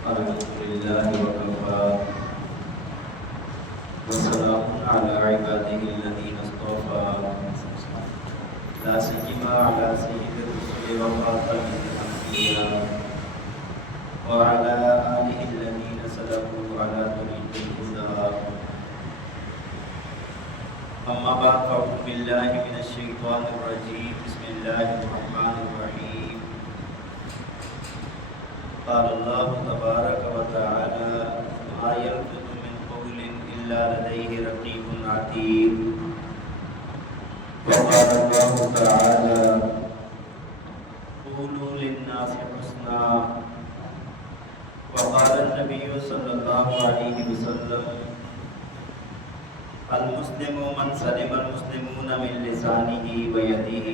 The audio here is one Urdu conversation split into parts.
الحمد لله وكفى وسلام على عباده الذين اصطفى لا سيما على سيد الرسل وخاتم الأنبياء وعلى آله الذين سلكوا على طريق الهدى أما بعد فأعوذ بالله من الشيطان الرجيم بسم الله الرحمن الرحيم قال الله تبارك وتعالى ما يلفظ من قول إلا لديه رقيب عتيد وقال الله تعالى قولوا للناس حسنا وقال النبي صلى الله عليه وسلم المسلم من سلم المسلمون من لسانه ويده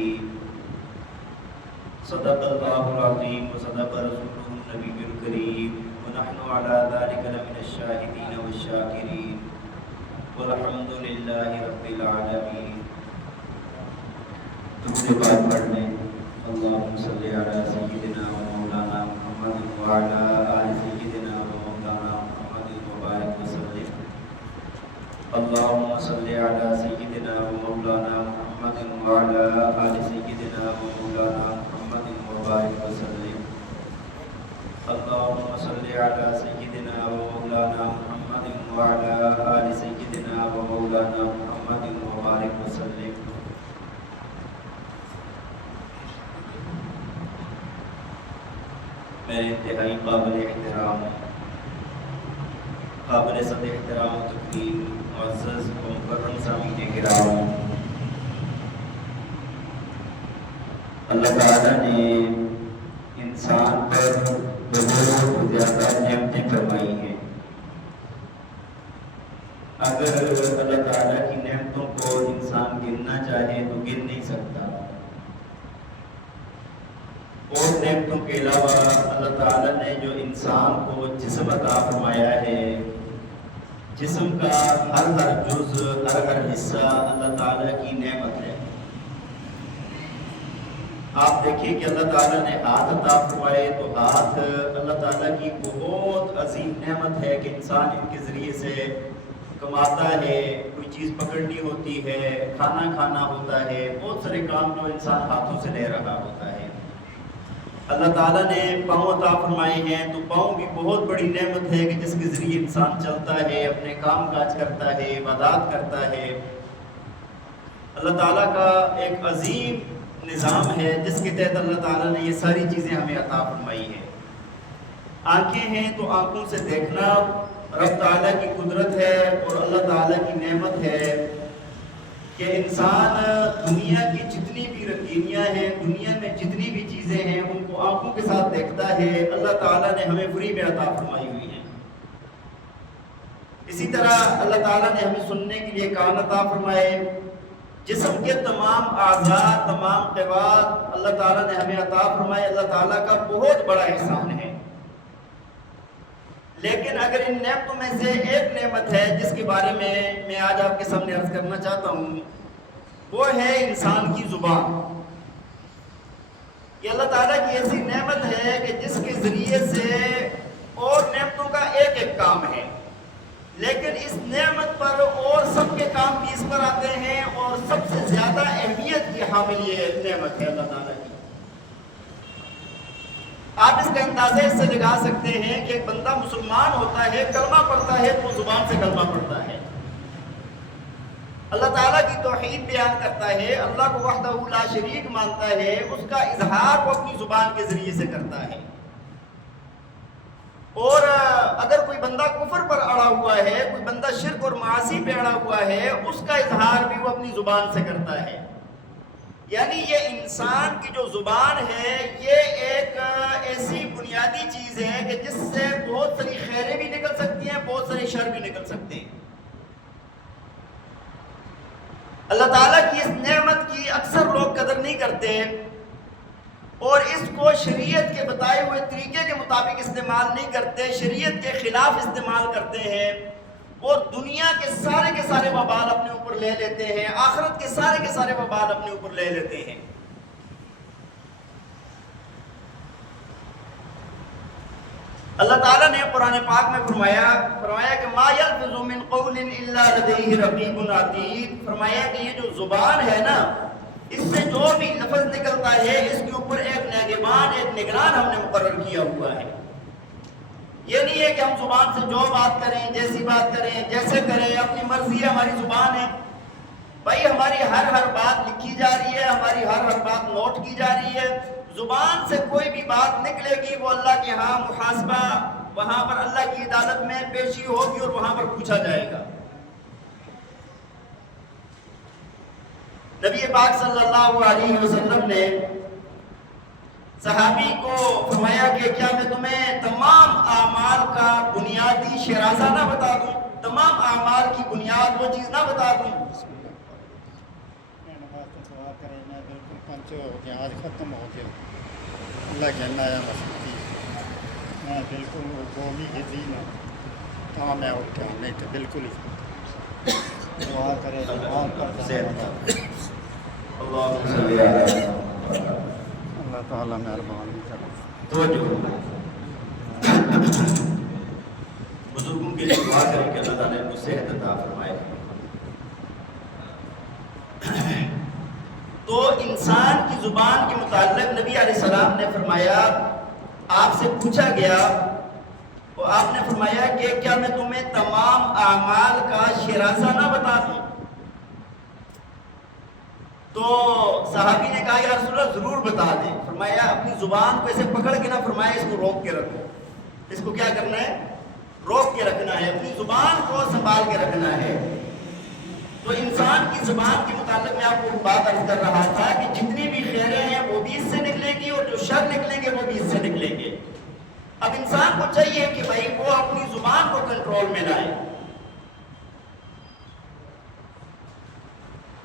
صدق الله العظيم وصدق رسوله النبي الكريم ونحن على ذلك لمن الشاهدين والشاكرين والحمد لله رب العالمين. درود پاک پڑھنے اللهم صل على سيدنا ومولانا محمد وعلى آل سيدنا ومولانا محمد وبارك وسلم. اللهم صل على سيدنا ومولانا محمد وعلى آل سيدنا ومولانا محمد وبارك وسلم. اللهم صل على سيدنا ومولانا محمد وعلى آل سيدنا ومولانا محمد وبارك وسلم. میرے انتہائی قابل احترام قابل صد احترام و تقدیر معزز و مکرم سامعین کرام، اللہ تعالیٰ نے انسان پر بہت زیادہ نعمتیں فرمائی ہیں. اگر اللہ تعالیٰ کی نعمتوں کو انسان گننا چاہے تو گن نہیں سکتا. اور نعمتوں کے علاوہ اللہ تعالیٰ نے جو انسان کو جسم عطا فرمایا ہے، جسم کا ہر جز ہر حصہ اللہ تعالیٰ کی نعمت ہے. آپ دیکھیں کہ اللہ تعالیٰ نے ہاتھ عطا فرمائے تو ہاتھ اللہ تعالیٰ کی بہت عظیم نعمت ہے کہ انسان ان کے ذریعے سے کماتا ہے، کوئی چیز پکڑنی ہوتی ہے، کھانا کھانا ہوتا ہے، بہت سارے کام جو انسان ہاتھوں سے لے رہا ہوتا ہے. اللہ تعالیٰ نے پاؤں عطا فرمائے ہیں تو پاؤں بھی بہت بڑی نعمت ہے کہ جس کے ذریعے انسان چلتا ہے، اپنے کام کاج کرتا ہے، عبادات کرتا ہے. اللہ تعالیٰ کا ایک عظیم نظام ہے جس کے تحت اللہ تعالیٰ نے یہ ساری چیزیں ہمیں عطا فرمائی ہیں. آنکھیں ہیں تو آنکھوں سے دیکھنا رب تعالیٰ کی قدرت ہے اور اللہ تعالیٰ کی نعمت ہے کہ انسان دنیا کی جتنی بھی رنگینیاں ہیں، دنیا میں جتنی بھی چیزیں ہیں، ان کو آنکھوں کے ساتھ دیکھتا ہے. اللہ تعالیٰ نے ہمیں فری میں عطا فرمائی ہوئی ہیں. اسی طرح اللہ تعالیٰ نے ہمیں سننے کے لیے کان عطا فرمائے. جسم کے تمام اعضاء، تمام قوات اللہ تعالیٰ نے ہمیں عطا فرمائے. اللہ تعالیٰ کا بہت بڑا احسان ہے. لیکن اگر ان نعمتوں میں سے ایک نعمت ہے جس کے بارے میں آج آپ کے سامنے عرض کرنا چاہتا ہوں، وہ ہے انسان کی زبان. یہ اللہ تعالیٰ کی ایسی نعمت ہے کہ جس کے ذریعے سے اور نعمتوں کا ایک ایک کام ہے، لیکن اس نعمت پر اور سب کے کام بھی اس پر آتے ہیں اور سب سے زیادہ اہمیت کی حامل یہ نعمت ہے اللہ تعالیٰ کی. آپ اس کا اندازہ اس سے لگا سکتے ہیں کہ ایک بندہ مسلمان ہوتا ہے، کلمہ پڑھتا ہے تو زبان سے کلمہ پڑھتا ہے، اللہ تعالیٰ کی توحید بیان کرتا ہے، اللہ کو وحدہ لا شریک مانتا ہے، اس کا اظہار وہ اپنی زبان کے ذریعے سے کرتا ہے. اور اگر کوئی بندہ کفر پر اڑا ہوا ہے، کوئی بندہ شرک اور معاصی پہ اڑا ہوا ہے، اس کا اظہار بھی وہ اپنی زبان سے کرتا ہے. یعنی یہ انسان کی جو زبان ہے یہ ایک ایسی بنیادی چیز ہے کہ جس سے بہت ساری خیریں بھی نکل سکتی ہیں، بہت سارے شر بھی نکل سکتے ہیں. اللہ تعالیٰ کی اس نعمت کی اکثر لوگ قدر نہیں کرتے اور اس کو شریعت کے بتائے ہوئے طریقے کے مطابق استعمال نہیں کرتے، شریعت کے خلاف استعمال کرتے ہیں اور دنیا کے سارے وبال اپنے اوپر لے لیتے ہیں، آخرت کے سارے وبال اپنے اوپر لے لیتے ہیں. اللہ تعالیٰ نے قرآن پاک میں فرمایا کہ ما یلفظ من قول الا لدیہ رقیب عتید، فرمایا کہ یہ جو زبان ہے نا، اس سے جو بھی لفظ نکلتا ہے اس کے اوپر ایک نگہبان، ایک نگران ہم نے مقرر کیا ہوا ہے۔ یہ نہیں ہے کہ ہم زبان سے جو بات کریں، جیسی بات کریں، جیسے کریں، اپنی مرضی ہے، ہماری زبان ہے۔ بھائی ہماری ہر بات لکھی جا رہی ہے، ہماری ہر بات نوٹ کی جا رہی ہے۔ زبان سے کوئی بھی بات نکلے گی وہ اللہ کے ہاں محاسبہ، وہاں پر اللہ کی عدالت میں پیشی ہوگی اور وہاں پر پوچھا جائے گا۔ نبی پاک صلی اللہ علیہ وسلم نے صحابی کو فرمایا کہ کیا میں تمہیں تمام اعمال کا بنیادی شرازہ نہ بتا دوں، تمام اعمال کی بنیاد وہ چیز نہ بتا دوں؟ آج ختم ہو گیا، اللہ کہنا ہے مستی میں بالکل وہ گولی کی تھی نا، تو میں اٹھ گیا، نہیں تو بالکل ہی دعا کرے اللہ تعالیٰ مہربانی کرے۔ بزرگوں کے لیے دعا کریں کہ اللہ تعالیٰ کو صحت عطا فرمائے۔ تو انسان کی زبان کے متعلق نبی علیہ السلام نے فرمایا، آپ سے پوچھا گیا تو آپ نے فرمایا کہ کیا میں تمہیں تمام اعمال کا شرازہ نہ بتا دوں؟ تو صحابی نے کہا یا رسول اللہ ضرور بتا دیں۔ فرمایا اپنی زبان کو ایسے پکڑ کے نہ، فرمایا اس کو روک کے رکھو۔ اس کو کیا کرنا ہے؟ روک کے رکھنا ہے، اپنی زبان کو سنبھال کے رکھنا ہے۔ تو انسان کی زبان کے متعلق میں آپ کو بات عرض کر رہا تھا کہ جتنی بھی خیریں ہیں وہ بھی اس سے نکلیں گی اور جو شر نکلیں گے وہ بھی اس سے نکلیں گے۔ اب انسان کو چاہیے کہ بھائی وہ اپنی زبان کو کنٹرول میں لائے۔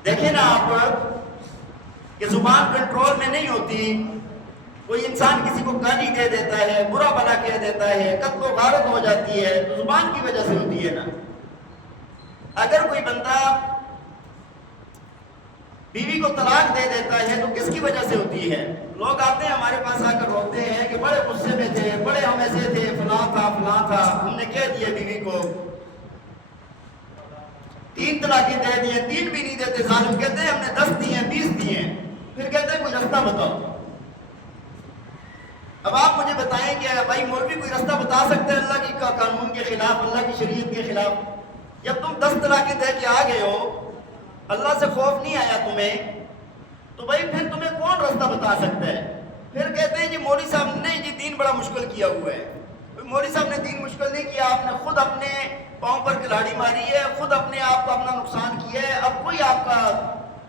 دیکھیں نا آپ کہ زبان کنٹرول میں نہیں ہوتی، کوئی انسان کسی کو گالی دے دیتا ہے، برا بھلا کہہ دیتا ہے، قتل و غارت ہو جاتی ہے، تو زبان کی وجہ سے ہوتی ہے نا۔ اگر کوئی بندہ بیوی کو طلاق دے دیتا ہے تو کس کی وجہ سے ہوتی ہے؟ لوگ آتے ہیں ہمارے پاس آ کر روتے ہیں کہ بڑے غصے میں تھے، بڑے ہم ایسے تھے، فلاں تھا، ہم نے کہہ دیا بیوی کو 3 طلاقیں دے دیے، 3 بھی نہیں دیتے ظالم، کہتے ہیں ہم نے 10 دی ہیں، 20 دی ہیں، پھر کہتے ہیں کوئی رستہ بتاؤ۔ اب آپ مجھے بتائیں کہ بھائی مولوی کوئی رستہ بتا سکتے ہیں اللہ کی قانون کے خلاف، اللہ کی شریعت کے خلاف؟ جب تم 10 طلاقیں دے کے آ گئے ہو، اللہ سے خوف نہیں آیا تمہیں، تو بھائی پھر تمہیں کون رستہ بتا سکتا ہے؟ پھر کہتے ہیں جی مولوی صاحب نے جی دین بڑا مشکل کیا ہوا ہے۔ مولوی صاحب نے دین مشکل نہیں کیا، آپ نے خود اپنے پاؤں پر کلاڑی ماری ہے، خود اپنے آپ کو اپنا نقصان کیا ہے، اب کوئی آپ کا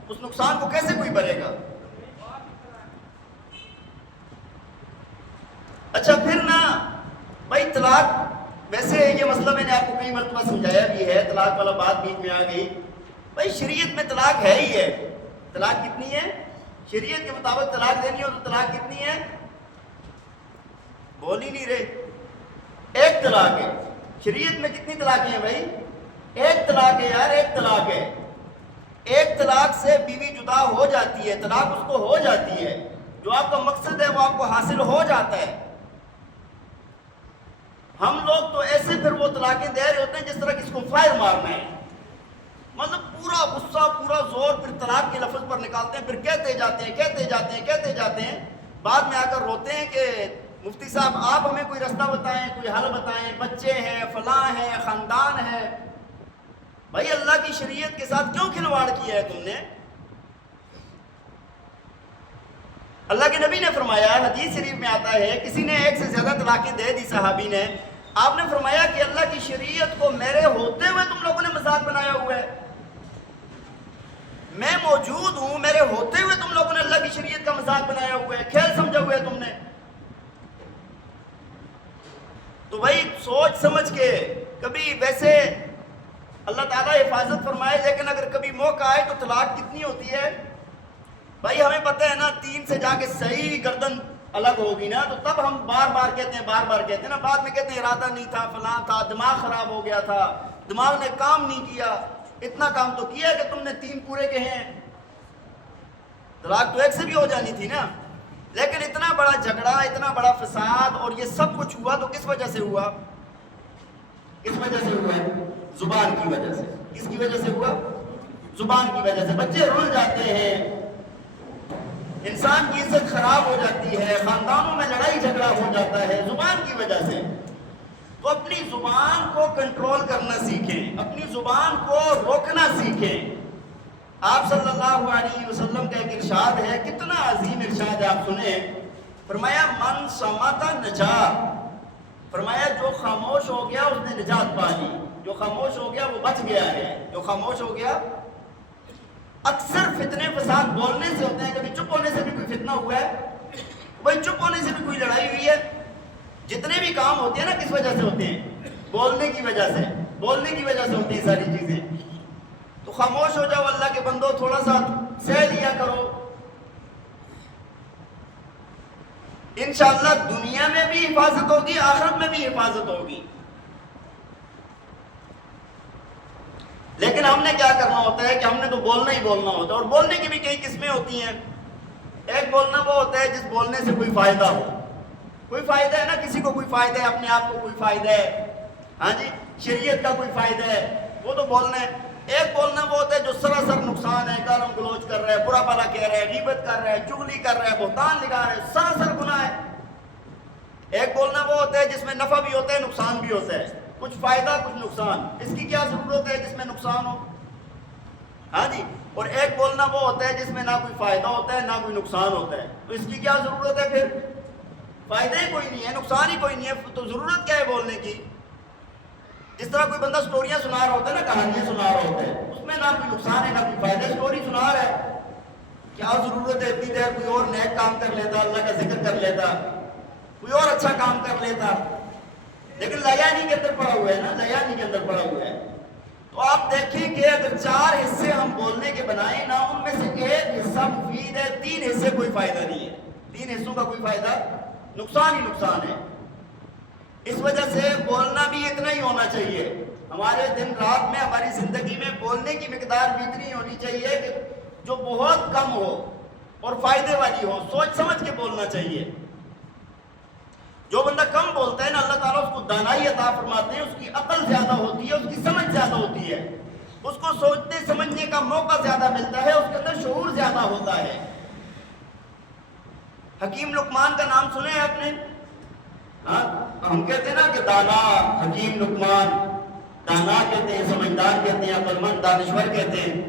اس نقصان کو کیسے کوئی بھرے گا؟ اچھا پھر نا بھائی طلاق، ویسے یہ مسئلہ میں نے آپ کو کئی مرتبہ سمجھایا بھی ہے، طلاق والا بات بیچ میں آ گئی۔ بھائی شریعت میں طلاق ہے ہی ہے۔ طلاق کتنی ہے؟ شریعت کے مطابق طلاق دینی ہو تو طلاق کتنی ہے؟ بول ہی نہیں رہے۔ 1 طلاق ہے۔ شریعت میں کتنی طلاقیں ہیں بھائی؟ 1 طلاق ہے یار، 1 طلاق ہے۔ 1 طلاق سے بیوی جدا ہو جاتی ہے، طلاق اس کو ہو جاتی ہے، جو آپ کا مقصد ہے وہ آپ کو حاصل ہو جاتا ہے۔ ہم لوگ تو ایسے پھر وہ طلاقیں دے رہے ہوتے ہیں جس طرح کس کو فائر مارنا ہے، مطلب پورا غصہ، پورا زور پھر طلاق کے لفظ پر نکالتے ہیں، پھر کہتے جاتے ہیں، بعد میں آ کر روتے ہیں کہ مفتی صاحب آپ ہمیں کوئی رستہ بتائیں، کوئی حل بتائیں، بچے ہیں، فلاں ہیں، خاندان ہے۔ بھائی اللہ کی شریعت کے ساتھ کیوں کھلواڑ کیا ہے تم نے؟ اللہ کے نبی نے فرمایا، حدیث شریف میں آتا ہے، کسی نے 1 سے زیادہ طلاقیں دے دی صحابی نے، آپ نے فرمایا کہ اللہ کی شریعت کو میرے ہوتے ہوئے تم لوگوں نے مذاق بنایا ہوا ہے۔ میں موجود ہوں، میرے ہوتے ہوئے تم لوگوں نے اللہ کی شریعت کا مذاق بنایا ہوا ہے، کھیل سمجھا ہوا ہے تم نے۔ تو بھائی سوچ سمجھ کے، کبھی ویسے اللہ تعالیٰ حفاظت فرمائے، لیکن اگر کبھی موقع آئے تو طلاق کتنی ہوتی ہے بھائی ہمیں پتہ ہے نا، 3 سے جا کے صحیح گردن الگ ہوگی نا، تو تب ہم بار بار کہتے ہیں نا، بعد میں کہتے ہیں ارادہ نہیں تھا، فلاں تھا، دماغ خراب ہو گیا تھا، دماغ نے کام نہیں کیا، اتنا کام تو کیا کہ تم نے 3 پورے کہے ہیں۔ طلاق تو 1 سے بھی ہو جانی تھی نا۔ لیکن اتنا بڑا جھگڑا، اتنا بڑا فساد اور یہ سب کچھ ہوا تو کس وجہ سے ہوا؟ کس وجہ سے ہوا ہے؟ زبان کی وجہ سے۔ کس کی وجہ سے ہوا؟ زبان کی وجہ سے۔ بچے رول جاتے ہیں، انسان کی عزت خراب ہو جاتی ہے، خاندانوں میں لڑائی جھگڑا ہو جاتا ہے زبان کی وجہ سے۔ تو اپنی زبان کو کنٹرول کرنا سیکھیں، اپنی زبان کو روکنا سیکھیں۔ آپ صلی اللہ علیہ وسلم کا ایک ارشاد ہے، کتنا عظیم ارشاد ہے، آپ سنیں۔ فرمایا من صمت نجا، فرمایا جو خاموش ہو گیا اس نے نجات پا لی، جو خاموش ہو گیا وہ بچ گیا ہے، جو خاموش ہو گیا۔ اکثر فتنے فساد بولنے سے ہوتے ہیں، کبھی چپ ہونے سے بھی کوئی فتنہ ہوا ہے؟ بھائی چپ ہونے سے بھی کوئی لڑائی ہوئی ہے؟ جتنے بھی کام ہوتے ہیں نا کس وجہ سے ہوتے ہیں؟ بولنے کی وجہ سے، بولنے کی وجہ سے ہوتی ہیں ساری چیزیں۔ تو خاموش ہو جاؤ اللہ کے بندو، تھوڑا سا سہ لیا کرو، انشاءاللہ دنیا میں بھی حفاظت ہوگی، آخرت میں بھی حفاظت ہوگی۔ لیکن ہم نے کیا کرنا ہوتا ہے کہ ہم نے تو بولنا ہی بولنا ہوتا ہے، اور بولنے کی بھی کئی قسمیں ہوتی ہیں۔ ایک بولنا وہ ہوتا ہے جس بولنے سے کوئی فائدہ ہو، کوئی فائدہ ہے نا، کسی کو کوئی فائدہ ہے، اپنے آپ کو کوئی فائدہ ہے، ہاں جی، شریعت کا کوئی فائدہ ہے، وہ تو بولنا ہے۔ ایک بولنا وہ ہوتا ہے جو سراسر نقصان ہے، گالم گلوچ کر رہا ہے، برا بھلا کہہ رہا ہے، غیبت کر رہا ہے، چغلی کر رہا ہے، بہتان لگا رہا ہے، سراسر گناہ ہے۔ ایک بولنا وہ ہوتا ہے جس میں نفع بھی ہوتا ہے، نقصان بھی ہوتا ہے، کچھ فائدہ کچھ نقصان، اس کی کیا ضرورت ہے جس میں نقصان ہو، ہاں جی۔ اور ایک بولنا وہ ہوتا ہے جس میں نہ کوئی فائدہ ہوتا ہے نہ کوئی نقصان ہوتا ہے، تو اس کی کیا ضرورت ہے؟ پھر فائدہ ہی کوئی نہیں ہے، نقصان ہی کوئی نہیں ہے، تو ضرورت کیا ہے بولنے کی؟ جس طرح کوئی بندہ سٹوریاں سنا رہا ہوتا ہے نا، کہانیاں سنا رہا ہوتا ہے، اس میں نہ کوئی نقصان ہے نہ کوئی فائدہ، سٹوری سنا رہا ہے، کیا ضرورت ہے اتنی دیر کوئی اور نیک کام کر لیتا، اللہ کا ذکر کر لیتا، کوئی اور اچھا کام کر لیتا، لیکن لیانی کے اندر پڑا ہوا ہے نا، لیانی کے اندر پڑا ہوا ہے۔ تو آپ دیکھیں کہ اگر 4 حصے ہم بولنے کے بنائیں نا، ان میں سے ایک حصہ مفید ہے، 3 حصے کوئی فائدہ نہیں ہے، 3 حصوں کا کوئی فائدہ، نقصان ہی نقصان ہے۔ اس وجہ سے بولنا بھی اتنا ہی ہونا چاہیے، ہمارے دن رات میں، ہماری زندگی میں بولنے کی مقدار بھی اتنی ہونی چاہیے کہ جو بہت کم ہو اور فائدے والی ہو، سوچ سمجھ کے بولنا چاہیے۔ جو بندہ کم بولتا ہے نا، اللہ تعالیٰ اس کو دانائی عطا فرماتے ہیں، اس کی عقل زیادہ ہوتی ہے، اس کی سمجھ زیادہ ہوتی ہے، اس کو سوچنے سمجھنے کا موقع زیادہ ملتا ہے، اس کے اندر شعور زیادہ ہوتا ہے۔ حکیم لقمان کا نام سنے آپ نے؟ ہاں، ہم کہتے ہیں نا کہ دانا، حکیم لقمان، دانا کہتے ہیں، سمجھدار کہتے ہیں، عقل مند، دانشور کہتے ہیں۔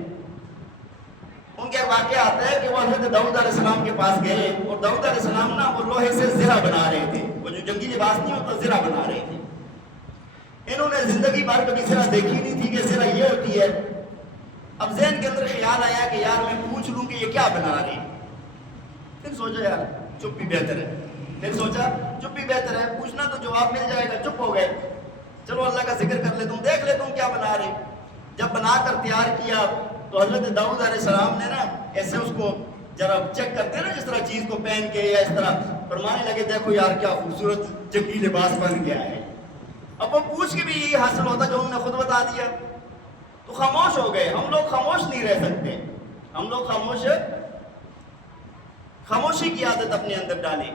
ان کے واقعہ آتا ہے کہ وہ حضرت داؤد علیہ السلام کے پاس گئے، اور داؤد علیہ السلام نا وہ لوہے سے زرہ بنا رہے تھے، وہ جو جنگی لباس نہیں ہوتا، زرہ بنا رہے تھے۔ انہوں نے زندگی بھر کبھی زرہ دیکھی نہیں تھی کہ زرہ یہ ہوتی ہے۔ اب ذہن کے اندر خیال آیا کہ یار میں پوچھ لوں کہ یہ کیا بنا رہے ہیں۔ پھر سوچا یار چپ بھی بہتر ہے، پھر سوچا چپ بھی بہتر ہے، پوچھنا تو جواب مل جائے گا، چپ ہو گئے، چلو اللہ کا ذکر کر لیتا ہوں، دیکھ لیتا ہوں کیا بنا رہے۔ جب بنا کر تیار کیا تو حضرت داؤد علیہ السلام نے نا ایسے اس کو ذرا چیک کرتے ہیں نا، جس طرح چیز کو پہن کے یا اس طرح، فرمانے لگے دیکھو یار کیا خوبصورت جنگی لباس بن گیا ہے۔ اب وہ پوچھ کے بھی یہی حاصل ہوتا جو انہوں نے خود بتا دیا، تو خاموش ہو گئے۔ ہم لوگ خاموش نہیں رہ سکتے، ہم لوگ خاموشی کی عادت اپنے اندر ڈالیں۔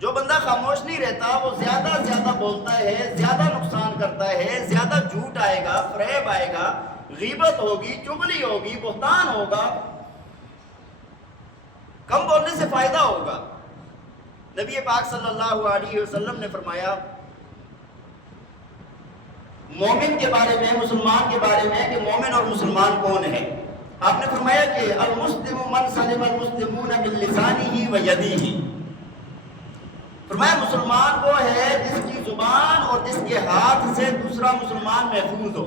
جو بندہ خاموش نہیں رہتا وہ زیادہ زیادہ بولتا ہے، زیادہ نقصان کرتا ہے، زیادہ جھوٹ آئے گا، فریب آئے گا، غیبت ہوگی، چغلی ہوگی، بہتان ہوگا۔ کم بولنے سے فائدہ ہوگا۔ نبی پاک صلی اللہ علیہ وسلم نے فرمایا مومن کے بارے میں، مسلمان کے بارے میں، کہ مومن اور مسلمان کون ہے؟ آپ نے فرمایا کہ المسلم من سلم المسلمون من لسانہ و یدہ، فرمایا مسلمان وہ ہے جس کی زبان اور جس کے ہاتھ سے دوسرا مسلمان محفوظ ہو۔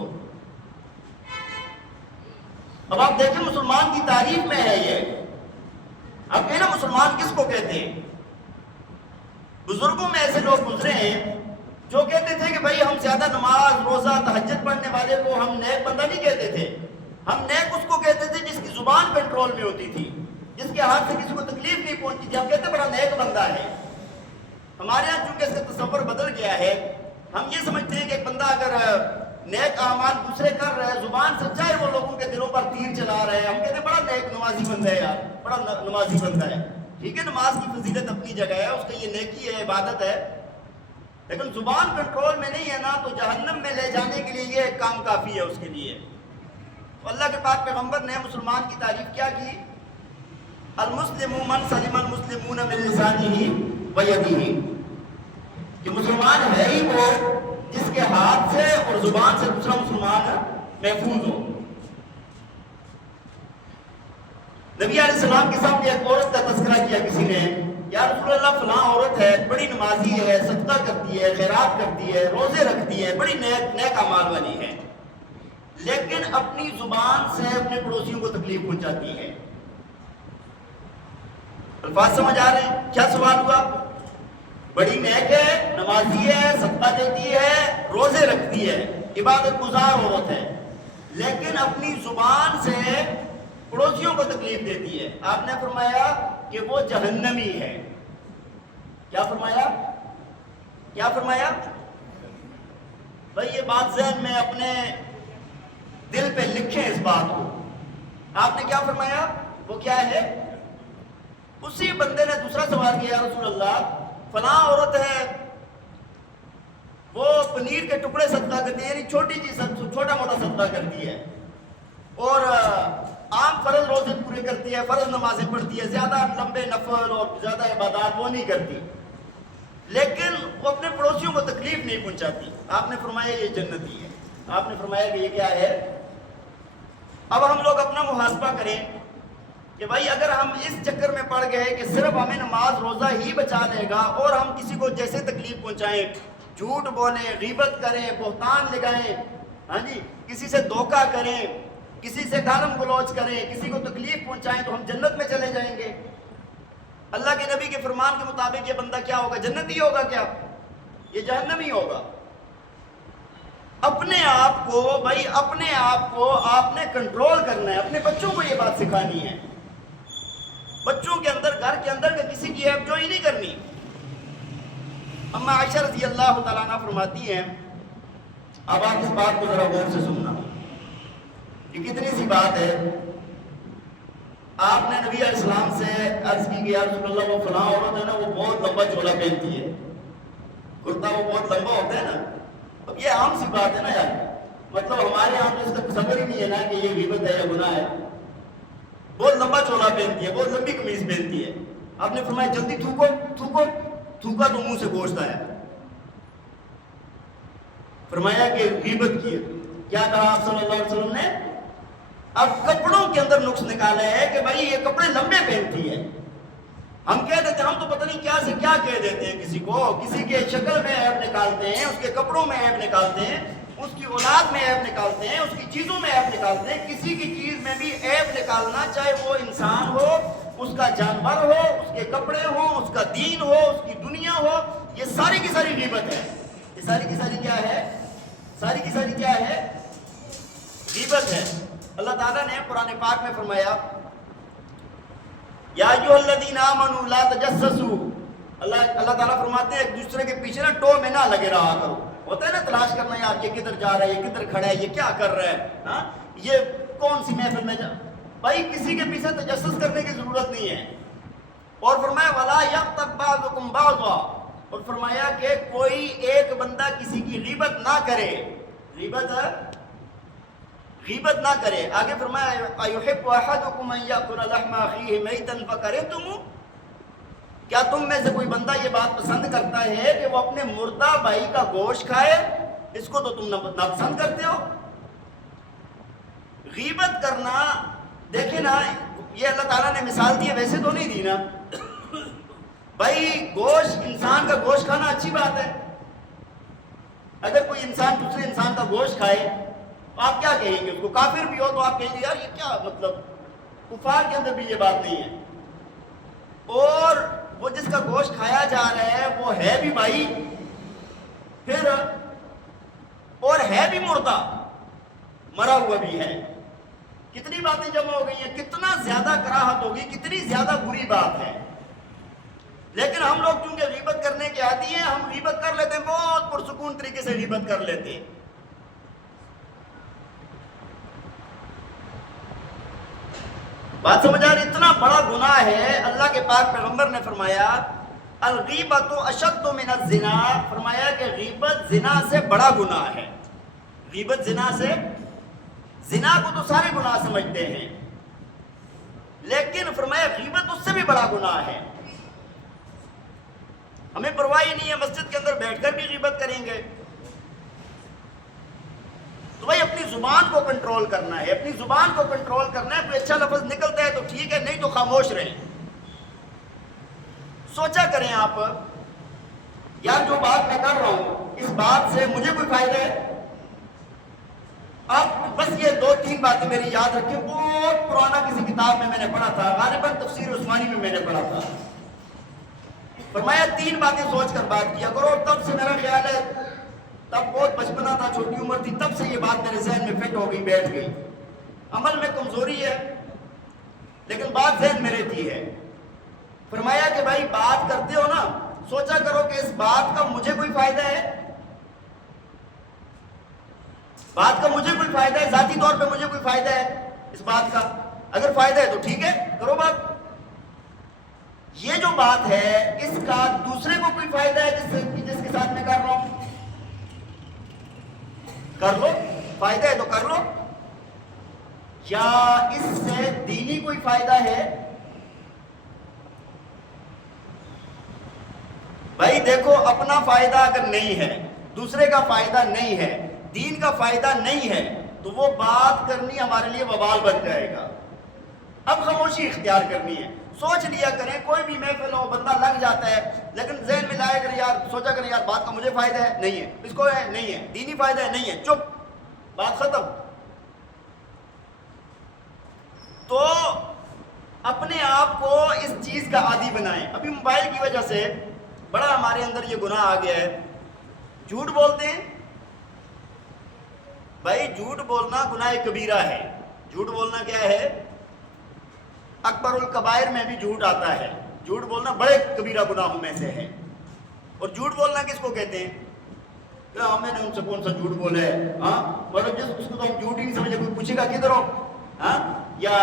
اب آپ دیکھیں مسلمان کی تعریف میں ہے یہ۔ اب کہنا مسلمان کس کو کہتے ہیں؟ بزرگوں میں ایسے لوگ گزرے ہیں جو کہتے تھے کہ بھائی ہم زیادہ نماز روزہ تہجد پڑھنے والے کو ہم نیک بندہ نہیں کہتے تھے، ہم نیک اس کو کہتے تھے جس کی زبان کنٹرول میں ہوتی تھی، جس کے ہاتھ سے کسی کو تکلیف نہیں پہنچتی تھی، ہم کہتے بڑا نیک بندہ ہے۔ ہمارے یہاں چونکہ اس کا تصور بدل گیا ہے، ہم یہ سمجھتے ہیں کہ ایک بندہ اگر نیک اعمال دوسرے کر رہے ہیں، زبان سے چاہے وہ لوگوں کے دلوں پر تیر چلا رہے ہیں، ہم کہتے ہیں بڑا نیک نمازی بندہ ہے یار، بڑا نمازی بندہ ہے۔ ٹھیک ہے نماز کی فضیلت اپنی جگہ ہے، اس کا یہ نیکی ہے، عبادت ہے، لیکن زبان کنٹرول میں نہیں ہے نا تو جہنم میں لے جانے کے لیے یہ ایک کام کافی ہے اس کے لیے۔ اللہ کے پاک پیغمبر نے مسلمان کی تعریف کیا کی؟ المسلم من سلم المسلمون من لسانہ و یدہ، کہ مسلمان ہے ہی وہ جس کے ہاتھ سے اور زبان سے دوسرا مسلمان محفوظ ہو۔ نبی علیہ السلام کے سامنے ایک عورت کا تذکرہ کیا کسی نے، یا رسول اللہ فلاں عورت ہے، بڑی نمازی ہے، صدقہ کرتی ہے، خیرات کرتی ہے، روزے رکھتی ہے، بڑی نیک اعمال والی ہے، لیکن اپنی زبان سے اپنے پڑوسیوں کو تکلیف پہنچاتی ہے۔ الفاظ سمجھ آ رہے ہیں؟ کیا سوال ہوا؟ بڑی نیک ہے، نمازی ہے، صدقہ دیتی ہے، روزے رکھتی ہے، عبادت گزار عورت ہے، لیکن اپنی زبان سے پڑوسیوں کو تکلیف دیتی ہے۔ آپ نے فرمایا کہ وہ جہنمی ہے۔ کیا فرمایا؟ کیا فرمایا؟ بھائی یہ بات ذہن میں اپنے دل پہ لکھیں اس بات کو۔ آپ نے کیا فرمایا؟ وہ کیا ہے؟ اسی بندے نے دوسرا سوال کیا، یا رسول اللہ فلاں عورت ہے، وہ پنیر کے ٹکڑے صدقہ کرتی ہے، یعنی چھوٹی چیز چھوٹا موٹا صدقہ کرتی ہے، اور عام فرض روزے پورے کرتی ہے، فرض نمازیں پڑھتی ہے، زیادہ لمبے نفل اور زیادہ عبادات وہ نہیں کرتی، لیکن وہ اپنے پڑوسیوں کو تکلیف نہیں پہنچاتی۔ آپ نے فرمایا یہ جنتی ہے۔ آپ نے فرمایا کہ یہ کیا ہے؟ اب ہم لوگ اپنا محاسبہ کریں کہ بھائی اگر ہم اس چکر میں پڑ گئے کہ صرف ہمیں نماز روزہ ہی بچا لے گا، اور ہم کسی کو جیسے تکلیف پہنچائیں، جھوٹ بولیں، غیبت کریں، بہتان لگائیں، ہاں جی، کسی سے دھوکہ کریں، کسی سے گالم گلوچ کریں، کسی کو تکلیف پہنچائیں تو ہم جنت میں چلے جائیں گے؟ اللہ کے نبی کے فرمان کے مطابق یہ بندہ کیا ہوگا؟ جنتی ہوگا کیا؟ یہ جہنمی ہوگا۔ اپنے آپ کو بھائی، اپنے آپ کو آپ نے کنٹرول کرنا ہے، اپنے بچوں کو یہ بات سکھانی ہے، بچوں کے اندر، گھر کے اندر کہ کسی کی عیب جوئی نہیں کرنی۔ اما عائشہ رضی اللہ تعالیٰ عنہ فرماتی ہیں، اب آپ اس بات کو ذرا غور سے سننا، یہ کتنی سی بات ہے۔ آپ نے نبی علیہ السلام سے عرض کی کہ یا رسول اللہ وہ فلاں عورت ہے نا، وہ بہت لمبا چولا پہنتی ہے، کرتا وہ بہت لمبا ہوتا ہے نا۔ اب یہ عام سی بات ہے نا یار، مطلب ہمارے یہاں تو اس کا تصور ہی نہیں ہے نا کہ یہ غیبت ہے یا گناہ ہے۔ بہت لمبا چولا پہنتی ہے، بہت لمبی قمیض پہنتی ہے۔ آپ نے فرمایا جلدی تھوکو، تھوکو، تھوکا تو منہ سے گوشت آیا۔ فرمایا کہ غیبت کی ہے۔ کیا کہا آپ صلی اللہ علیہ وسلم نے؟ اب کپڑوں کے اندر نقص نکالا ہے کہ بھائی یہ کپڑے لمبے پہنتی ہے۔ ہم کہہ دیتے ہیں، ہم تو پتہ نہیں کیا سے کیا کہہ دیتے ہیں کسی کو، کسی کے شکل میں عیب نکالتے ہیں، اس کے کپڑوں میں عیب نکالتے ہیں، اس کی اولاد میں عیب نکالتے ہیں، اس کی چیزوں میں عیب نکالتے ہیں۔ کسی کی چیز میں بھی عیب نکالنا، چاہے وہ انسان ہو، اس کا جانور ہو، اس کے کپڑے ہوں، اس کا دین ہو، اس کی دنیا ہو، یہ ساری کی ساری غیبت ہے۔ یہ ساری کی ساری کیا ہے؟ ساری کی ساری کیا ہے؟ غیبت ہے۔ اللہ تعالیٰ نے قرآن پاک میں فرمایا یا ایھا الذین آمنوا لا تجسسوا، اللہ تعالیٰ فرماتے ہیں ایک دوسرے کے پیچھے نا ٹو میں نہ لگے رہا کرو۔ ہوتا ہے نا تلاش کرنا، یار یہ کدھر جا رہا ہے، یہ کدھر کھڑا ہے، یہ کیا کر رہا ہے، ہاں یہ کون سی محفل میں جا۔ بھائی کسی کے پیچھے تجسس کرنے کی ضرورت نہیں ہے۔ اور فرمایا ولا یغتب بعضکم بعضا، اور فرمایا کہ کوئی ایک بندہ کسی کی غیبت نہ کرے، غیبت نہ کرے۔ آگے فرمایا ایحب احدکم ان یاکل لحم اخیہ میتا فکرہتموہ، کیا تم میں سے کوئی بندہ یہ بات پسند کرتا ہے کہ وہ اپنے مردہ بھائی کا گوشت کھائے؟ اس کو تو تم ناپسند کرتے ہو۔ غیبت کرنا، دیکھیں نا، یہ اللہ تعالیٰ نے مثال دی ہے، ویسے تو نہیں دی نا۔ بھائی گوشت، انسان کا گوشت کھانا اچھی بات ہے۔ اگر کوئی انسان دوسرے انسان کا گوشت کھائے تو آپ کیا کہیں گے؟ اس کو کافر بھی ہو تو آپ کہیں گے یار یہ کیا مطلب، کفار کے اندر بھی یہ بات نہیں ہے۔ اور وہ جس کا گوشت کھایا جا رہا ہے وہ ہے بھی بھائی، پھر اور ہے بھی مردہ، مرا ہوا بھی ہے۔ کتنی باتیں جمع ہو گئی ہیں، کتنا زیادہ کراہت ہوگی، کتنی زیادہ بری بات ہے۔ لیکن ہم لوگ چونکہ غیبت کرنے کے عادی ہیں، ہم غیبت کر لیتے ہیں، بہت پرسکون طریقے سے غیبت کر لیتے ہیں۔ بات سمجھ آ رہی؟ اتنا بڑا گناہ ہے. اللہ کے پاک پیغمبر نے فرمایا الغیبۃ اشد من الزنا، فرمایا کہ غیبت زنا سے بڑا گناہ ہے. غیبت زنا سے، زنا کو تو سارے گناہ سمجھتے ہیں، لیکن فرمایا غیبت اس سے بھی بڑا گناہ ہے. ہمیں پرواہ ہی نہیں ہے، مسجد کے اندر بیٹھ کر بھی غیبت کریں گے. تو بھائی اپنی زبان کو کنٹرول کرنا ہے، اپنی زبان کو کنٹرول کرنا ہے. کوئی اچھا لفظ نکلتا ہے تو ٹھیک ہے، نہیں تو خاموش رہیں. سوچا کریں آپ، یار جو بات میں کر رہا ہوں اس بات سے مجھے کوئی فائدہ ہے؟ آپ بس یہ 2-3 باتیں میری یاد رکھیں. بہت پرانا کسی کتاب میں نے پڑھا تھا، غالباً تفسیر عثمانی میں نے پڑھا تھا. فرمایا 3 باتیں سوچ کر بات کیا کرو. تب سے میرا خیال ہے، تب بہت بچپنا تھا، چھوٹی عمر تھی، تب سے یہ بات میرے ذہن میں فٹ ہو گئی، بیٹھ گئی. عمل میں کمزوری ہے لیکن بات ذہن میں رہتی ہے. فرمایا کہ بھائی بات کرتے ہو نا، سوچا کرو کہ اس بات کا مجھے کوئی فائدہ ہے؟ بات کا مجھے کوئی فائدہ ہے؟ ذاتی طور پہ مجھے کوئی فائدہ ہے اس بات کا؟ اگر فائدہ ہے تو ٹھیک ہے، کرو بات. یہ جو بات ہے اس کا دوسرے کو کوئی فائدہ ہے جس کے ساتھ میں کر رہا ہوں؟ کر لو، فائدہ ہے تو کر لو. یا اس سے دینی کوئی فائدہ ہے؟ بھائی دیکھو، اپنا فائدہ اگر نہیں ہے، دوسرے کا فائدہ نہیں ہے، دین کا فائدہ نہیں ہے، تو وہ بات کرنی ہمارے لیے وبال بن جائے گا. اب خاموشی اختیار کرنی ہے. سوچ لیا کریں، کوئی بھی محفل ہو بندہ لگ جاتا ہے، لیکن ذہن میں لائے کریں، یار سوچا کریں، یار بات کا مجھے فائدہ ہے نہیں ہے، اس کو ہے نہیں ہے، دینی فائدہ ہے نہیں ہے، چپ، بات ختم. تو اپنے آپ کو اس چیز کا عادی بنائیں. ابھی موبائل کی وجہ سے بڑا ہمارے اندر یہ گناہ آ گیا ہے. جھوٹ بولتے ہیں. بھائی جھوٹ بولنا گناہ کبیرہ ہے. جھوٹ بولنا کیا ہے؟ اکبر الکبائر میں بھی جھوٹ آتا ہے. جھوٹ بولنا بڑے کبیرہ گناہوں میں سے ہے. اور جھوٹ بولنا کس کو کہتے ہیں؟ کہ ہمیں نے ان سے کون سا جھوٹ بولا ہے؟ ہاں مطلب جس اس کو تو ہم جھوٹ ہی نہیں سمجھے. کوئی پوچھے گا کدھر ہو، ہاں، یا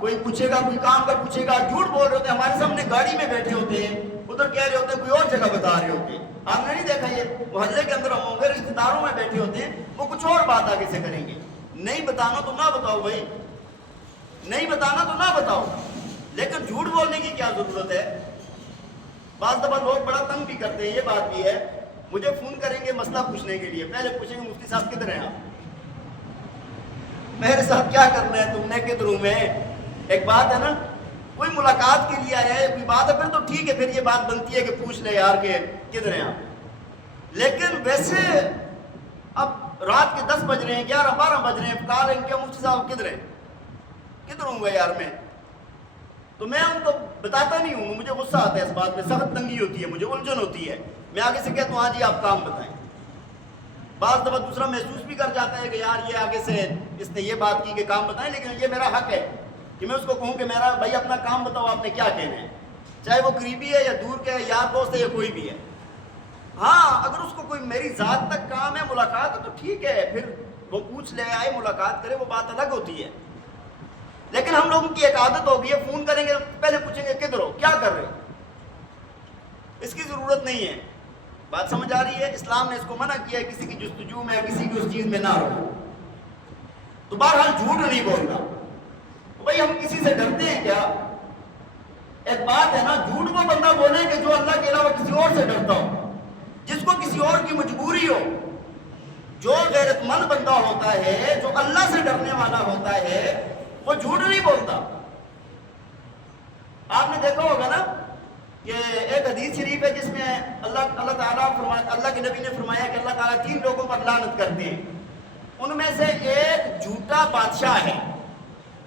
کوئی پوچھے گا، کوئی کام کا پوچھے گا، جھوٹ بول رہے ہوتے ہیں. ہمارے سامنے گاڑی میں بیٹھے ہوتے ہیں، ادھر کہہ رہے ہوتے ہیں، کوئی اور جگہ بتا رہے ہوتے ہیں. آپ نے نہیں دیکھا یہ محلے کے اندر ہم ہوں گے، رشتے داروں میں بیٹھے ہوتے ہیں، وہ کچھ اور بات آگے سے کریں گے. نہیں بتانا تو نہ بتاؤ بھائی، نہیں بتانا تو نہ بتاؤ، لیکن جھوٹ بولنے کی کیا ضرورت ہے؟ بعض دفعہ لوگ بڑا تنگ بھی کرتے ہیں. یہ بات بھی ہے، مجھے فون کریں گے مسئلہ پوچھنے کے لیے، پہلے پوچھیں گے مفتی صاحب کدھر ہیں آپ، میرے ساتھ کیا کرنا ہے تم نے، کدھر ہوں میں. ایک بات ہے نا، کوئی ملاقات کے لیے آیا ہے، کوئی بات ہے، پھر تو ٹھیک ہے، پھر یہ بات بنتی ہے کہ پوچھ لے یار کہ کدھر ہیں آپ. لیکن ویسے اب رات کے 10 بج رہے ہیں، 11-12 بج رہے ہیں، کہا رہے ہیں کہ مفتی صاحب کدھر ہیں، کدھر ہوں گا یار میں. تو میں ان کو بتاتا نہیں ہوں، مجھے غصہ آتا ہے اس بات میں، سخت تنگی ہوتی ہے، مجھے الجھن ہوتی ہے. میں آگے سے کہتا ہوں ہاں جی آپ کام بتائیں. بعض دفعہ دوسرا محسوس بھی کر جاتا ہے کہ یار یہ آگے سے اس نے یہ بات کی کہ کام بتائیں، لیکن یہ میرا حق ہے کہ میں اس کو کہوں کہ میرا بھائی اپنا کام بتاؤ، آپ نے کیا کہنا ہے، چاہے وہ قریبی ہے یا دور کے ہے، یار دوست ہے یا کوئی بھی ہے. ہاں اگر اس کو کوئی میری ذات تک کام ہے، ملاقات ہے، تو ٹھیک ہے، پھر وہ پوچھ لے، آئے ملاقات کرے، وہ بات الگ ہوتی ہے. لیکن ہم لوگوں کی ایک عادت ہوگی ہے، فون کریں گے پہلے پوچھیں گے کدھر ہو، کیا کر رہے ہو. اس کی ضرورت نہیں ہے. بات سمجھ آ رہی ہے؟ اسلام نے اس کو منع کیا ہے کسی کی جستجو میں، کسی کی اس چیز میں نہ رہو. تو بہرحال جھوٹ نہیں بولنا. بھائی ہم کسی سے ڈرتے ہیں کیا؟ ایک بات ہے نا، جھوٹ وہ بندہ بولے کہ جو اللہ کے علاوہ کسی اور سے ڈرتا ہو، جس کو کسی اور کی مجبوری ہو. جو غیرت مند بندہ ہوتا ہے، جو اللہ سے ڈرنے والا ہوتا ہے، وہ جھوٹ نہیں بولتا. آپ نے دیکھا ہوگا نا کہ ایک حدیث شریف ہے جس میں اللہ تعالیٰ اللہ کے نبی نے فرمایا کہ اللہ تعالیٰ 3 لوگوں پر لعنت کرتے ہیں. ان میں سے ایک جھوٹا بادشاہ ہے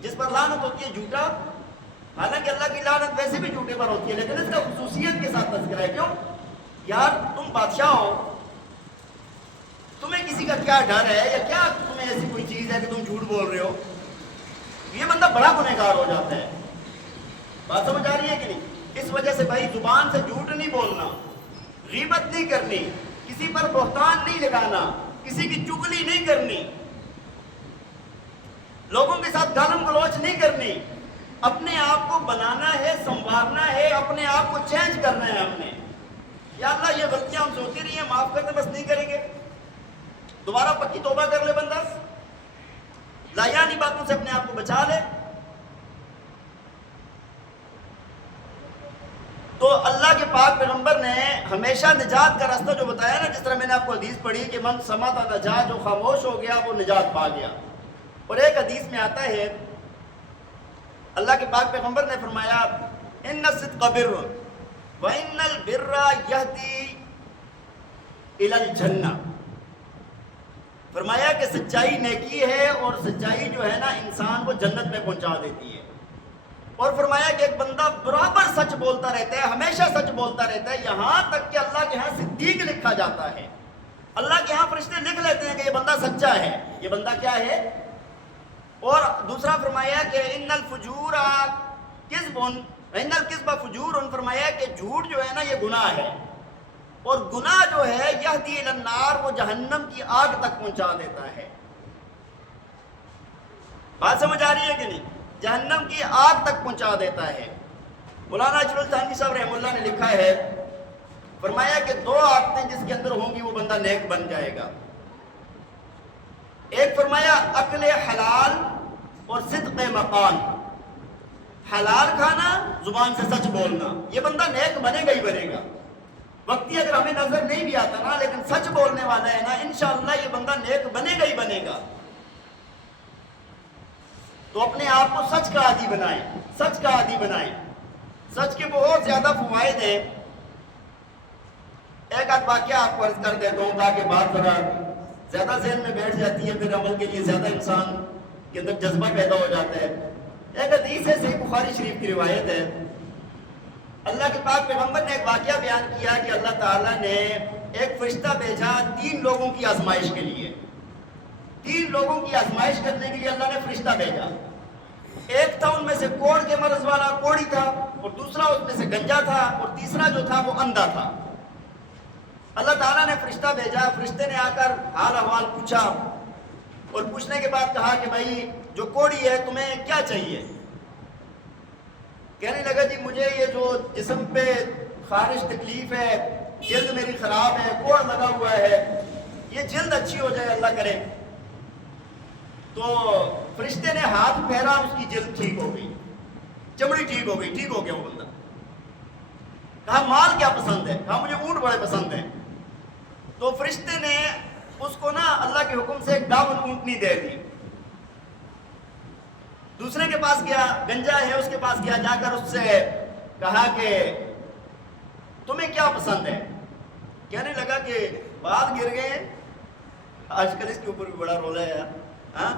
جس پر لعنت ہوتی ہے. جھوٹا، حالانکہ اللہ کی لعنت ویسے بھی جھوٹے پر ہوتی ہے، لیکن اس کا خصوصیت کے ساتھ تذکرہ ہے. کیوں؟ یار تم بادشاہ ہو، تمہیں کسی کا کیا ڈر ہے، یا کیا تمہیں ایسی کوئی چیز ہے کہ تم جھوٹ بول رہے ہو؟ یہ بندہ بڑا گنہگار ہو جاتا ہے. بات سمجھ آ رہی ہے کہ نہیں؟ اس وجہ سے بھائی زبان سے جھوٹ نہیں بولنا، غیبت نہیں کرنی، کسی پر بہتان نہیں لگانا، کسی کی چگلی نہیں کرنی، لوگوں کے ساتھ گالم گلوچ نہیں کرنی، اپنے آپ کو بنانا ہے، سنوارنا ہے، اپنے آپ کو چینج کرنا ہے ہم نے. یا اللہ یہ غلطیاں ہم سے ہوتی رہی ہیں، معاف کر دے، بس نہیں کریں گے. دوبارہ پکی توبہ کر لے بندہ، لایانی باتوں سے اپنے آپ کو بچا لے. تو اللہ کے پاک پیغمبر نے ہمیشہ نجات کا راستہ جو بتایا نا، جس طرح میں نے آپ کو حدیث پڑھی کہ من سمعت نجا، جو خاموش ہو گیا وہ نجات پا گیا. اور ایک حدیث میں آتا ہے اللہ کے پاک پیغمبر نے فرمایا ان الصدق بر وان البر یہدی الی الجنہ. فرمایا کہ سچائی نیکی ہے، اور سچائی جو ہے نا انسان کو جنت میں پہنچا دیتی ہے. اور فرمایا کہ ایک بندہ برابر سچ بولتا رہتا ہے، ہمیشہ سچ بولتا رہتا ہے، یہاں تک کہ اللہ کے ہاں صدیق لکھا جاتا ہے. اللہ کے ہاں فرشتے لکھ لیتے ہیں کہ یہ بندہ سچا ہے، یہ بندہ کیا ہے. اور دوسرا فرمایا کہ ان الفجور کذب ان الکذب فجور، فرمایا کہ جھوٹ جو ہے نا یہ گناہ ہے، اور گناہ جو ہے یہدی الی النار، وہ جہنم کی آگ تک پہنچا دیتا ہے. بات سمجھ آ رہی ہے کہ نہیں؟ جہنم کی آگ تک پہنچا دیتا ہے. مولانا اجر التھانوی صاحب رحمہ اللہ نے لکھا ہے، فرمایا کہ دو عادتیں جس کے اندر ہوں گی وہ بندہ نیک بن جائے گا. ایک فرمایا اکل حلال اور صدق مقال. حلال کھانا، زبان سے سچ بولنا، یہ بندہ نیک بنے گا ہی بنے گا. وقتی اگر ہمیں نظر نہیں بھی آتا نا، لیکن سچ بولنے والا ہے نا، انشاءاللہ یہ بندہ نیک بنے گا ہی بنے گا. تو اپنے آپ کو سچ کا عادی بنائیں، سچ کا عادی بنائیں. سچ کے بہت زیادہ فوائد ہیں. ایک آدھ واقعہ آپ کو عرض کر دیتا ہوں تاکہ بات ذرا زیادہ ذہن میں بیٹھ جاتی ہے، پھر عمل کے لیے زیادہ انسان کے اندر جذبہ پیدا ہو جاتا ہے. ایک حدیث ہے، صحیح بخاری شریف کی روایت ہے. اللہ کے پاک پیغمبر نے ایک واقعہ بیان کیا کہ اللہ تعالیٰ نے ایک فرشتہ بھیجا 3 لوگوں کی آزمائش کے لیے. 3 لوگوں کی آزمائش کرنے کے لیے اللہ نے فرشتہ بھیجا. ایک تھا ان میں سے کوڑ کے مرض والا، کوڑی تھا، اور دوسرا اس میں سے گنجا تھا، اور تیسرا جو تھا وہ اندھا تھا. اللہ تعالیٰ نے فرشتہ بھیجا. فرشتے نے آ کر حال احوال پوچھا، اور پوچھنے کے بعد کہا کہ بھائی جو کوڑی ہے تمہیں کیا چاہیے؟ کہنے لگا جی مجھے یہ جو جسم پہ خارش تکلیف ہے، جلد میری خراب ہے، کوڑ لگا ہوا ہے، یہ جلد اچھی ہو جائے اللہ کرے. تو فرشتے نے ہاتھ پھیرا، اس کی جلد ٹھیک ہو گئی، چمڑی ٹھیک ہو گئی، ٹھیک ہو گیا وہ بندہ. کہا مال کیا پسند ہے؟ کہا مجھے اونٹ بڑے پسند ہیں. تو فرشتے نے اس کو نا اللہ کے حکم سے ایک داون اونٹنی دے دی. دوسرے کے پاس گیا، گنجا ہے، اس کے پاس گیا، جا کر اس سے کہا کہ تمہیں کیا پسند ہے؟ کہنے لگا کہ بال گر گئے ہیں. آج کل اس کے اوپر بھی بڑا رول ہے یار. ہاں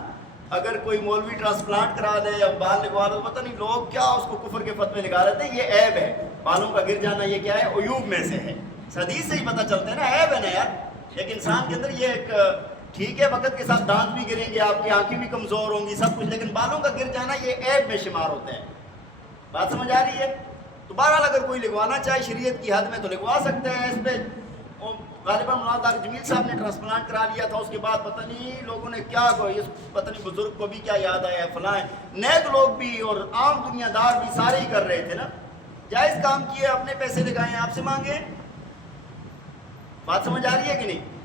اگر کوئی مولوی ٹرانسپلانٹ کرا دے یا بال لگوا دے، پتہ نہیں لوگ کیا اس کو کفر کے فتوے لگا رہتے ہیں. یہ عیب ہے، بالوں کا گر جانا یہ کیا ہے؟ عیوب میں سے ہے. حدیث سے ہی پتہ چلتا ہے نا، عیب ہے نا یار. ایک انسان کے اندر یہ ایک ٹھیک ہے، وقت کے ساتھ دانت بھی گریں گے، آپ کی آنکھیں بھی کمزور ہوں گی، سب کچھ، لیکن بالوں کا گر جانا یہ عیب میں شمار ہوتا ہے. بات سمجھ آ رہی ہے؟ تو بہرحال اگر کوئی لگوانا چاہے شریعت کی حد میں تو لگوا سکتے ہیں. اس پہ غالباً مولانا طارق جمیل صاحب نے ٹرانسپلانٹ کرا لیا تھا. اس کے بعد پتہ نہیں لوگوں نے کیا پتہ نہیں بزرگ کو بھی کیا یاد آیا ہے، فلاں نیک لوگ بھی اور عام دنیا دار بھی سارے ہی کر رہے تھے نا. جائز کام کیے، اپنے پیسے لگائیں، آپ سے مانگیں. بات سمجھ آ رہی ہے کہ نہیں؟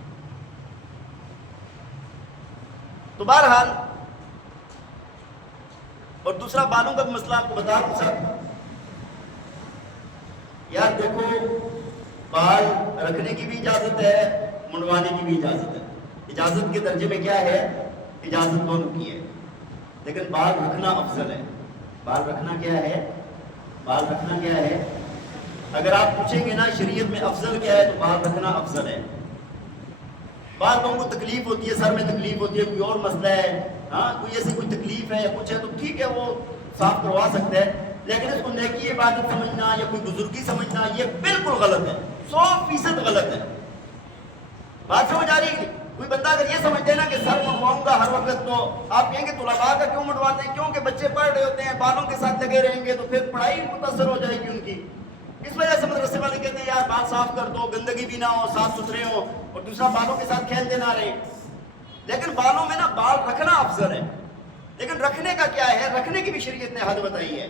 تو بہرحال، اور دوسرا بالوں کا بھی مسئلہ آپ کو بتا دوں سر. یار دیکھو، بال رکھنے کی بھی اجازت ہے، منڈوانے کی بھی اجازت ہے. اجازت کے درجے میں کیا ہے؟ اجازت دونوں کی ہے، لیکن بال رکھنا افضل ہے. بال رکھنا کیا ہے؟ بال رکھنا کیا ہے؟ اگر آپ پوچھیں گے نا شریعت میں افضل کیا ہے، تو بال رکھنا افضل ہے. بعض لوگوں کو تکلیف ہوتی ہے، سر میں تکلیف ہوتی ہے، کوئی اور مسئلہ ہے، ہاں کوئی ایسی کوئی تکلیف ہے یا کچھ ہے، تو ٹھیک ہے وہ صاف کروا سکتا ہے. لیکن اس کو نیکی عبادت سمجھنا یا کوئی بزرگی سمجھنا یہ بالکل غلط ہے، 100% غلط ہے. بات سمجھ آ رہی ہے؟ کوئی بندہ اگر یہ سمجھتے ہیں نا کہ سر منڈواؤں گا ہر وقت، تو آپ کہیں گے طلباء کا کیوں منڈواتے ہیں؟ کیونکہ بچے پڑھ رہے ہوتے ہیں، بالوں کے ساتھ لگے رہیں گے تو پھر پڑھائی متاثر ہو جائے گی ان کی. اس وجہ سے مدرسے والے کہتے ہیں یار بال صاف کر دو، گندگی بھی نہ ہو، صاف ستھرے ہو، اور دوسرا بالوں کے ساتھ کھیلتے نہ رہے. لیکن بالوں میں نا بال رکھنا افضل ہے. لیکن رکھنے کا کیا ہے؟ رکھنے کی بھی شریعت نے حد بتائی ہے.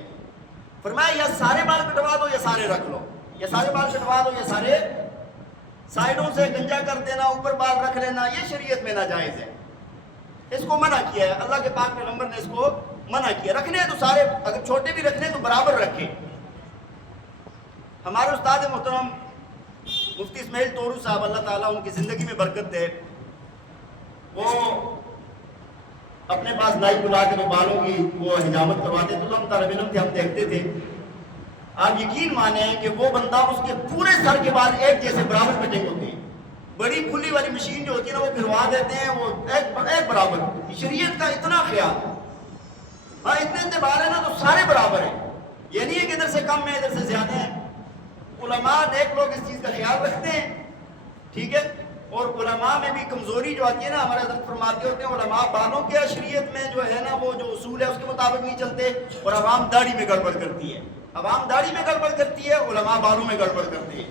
فرمایا یا سارے بال کٹوا دو یا سارے رکھ لو، یا سارے بال کٹوا دو یا سارے سائڈوں سے گنجا کر دینا، اوپر بال رکھ لینا، یہ شریعت میں ناجائز ہے. اس کو منع کیا ہے اللہ کے پاک پیغمبر نے، اس کو منع کیا. رکھنے ہیں تو سارے، اگر چھوٹے بھی رکھنے تو برابر رکھیں. ہمارے استاد محترم مفتی اسماعیل تورو صاحب، اللہ تعالیٰ ان کی زندگی میں برکت دے، وہ اپنے پاس نائی بلا کے بالوں کی وہ حجامت کرواتے تو ہم طالب علم تھے، ہم دیکھتے تھے. آپ یقین مانیں کہ وہ بندہ، اس کے پورے سر کے بعد ایک جیسے برابر کٹنگ ہوتی ہے. بڑی کھلی والی مشین جو ہوتی ہے نا، وہ پھروا دیتے ہیں، وہ ایک برابر. شریعت کا اتنا خیال، ہاں اتنے بال ہیں نا تو سارے برابر ہیں. یہ نہیں ہے کہ ادھر سے کم ہے ادھر سے زیادہ ہے. علماء نیک لوگ اس چیز کا خیال رکھتے ہیں، ٹھیک ہے. اور علماء میں بھی کمزوری جو آتی ہے نا، ہمارے حضرت فرماتے ہوتے ہیں علماء بالوں کے شریعت میں جو ہے نا وہ جو اصول ہے اس کے مطابق نہیں چلتے، اور عوام داڑھی میں گڑبڑ کرتی ہے. عوام داڑھی میں گڑبڑ کرتی ہے، علماء بالوں میں گڑبڑ کرتی ہے.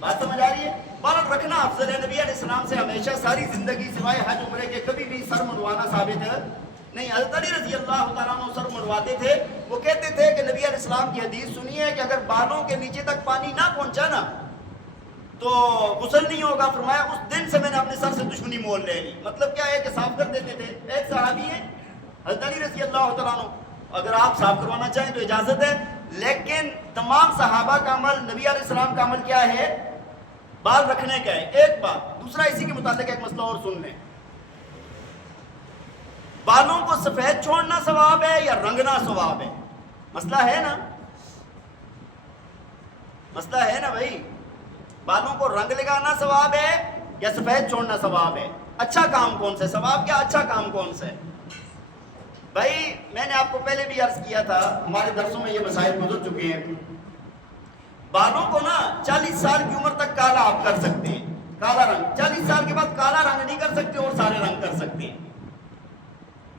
بات سمجھ آ رہی ہے؟ بال رکھنا افضل ہے. نبی علیہ السلام سے ہمیشہ ساری زندگی سوائے حج عمرے کے کبھی بھی سر منڈوانا ثابت ہے نہیں. حضرت علی رضی اللہ تعالیٰ عنہ سر منڈواتے تھے. وہ کہتے تھے کہ نبی علیہ السلام کی حدیث سنی ہے کہ اگر بالوں کے نیچے تک پانی نہ پہنچا نا تو غسل نہیں ہوگا. فرمایا اس دن سے میں نے اپنے سر سے دشمنی مول لے لی. مطلب کیا ہے کہ صاف کر دیتے تھے. ایک صحابی ہے حضرت علی رضی اللہ تعالیٰ عنہ، اگر آپ صاف کروانا چاہیں تو اجازت ہے، لیکن تمام صحابہ کا عمل، نبی علیہ السلام کا عمل کیا ہے؟ بال رکھنے کا ہے. ایک بات. دوسرا اسی کے متعلق ایک مسئلہ اور سن لیں. بالوں کو سفید چھوڑنا ثواب ہے یا رنگنا ثواب ہے؟ مسئلہ ہے نا، مسئلہ ہے نا بھائی. بالوں کو رنگ لگانا ثواب ہے یا سفید چھوڑنا ثواب ہے؟ اچھا کام کون سا ہے؟ ثواب کیا، اچھا کام کون سا ہے؟ بھائی میں نے آپ کو پہلے بھی عرض کیا تھا، ہمارے درسوں میں یہ مسائل گزر چکے ہیں. بالوں کو نا 40 سال کی عمر تک کالا آپ کر سکتے ہیں، کالا رنگ. 40 سال کے بعد کالا رنگ نہیں کر سکتے اور سارے رنگ کر سکتے ہیں.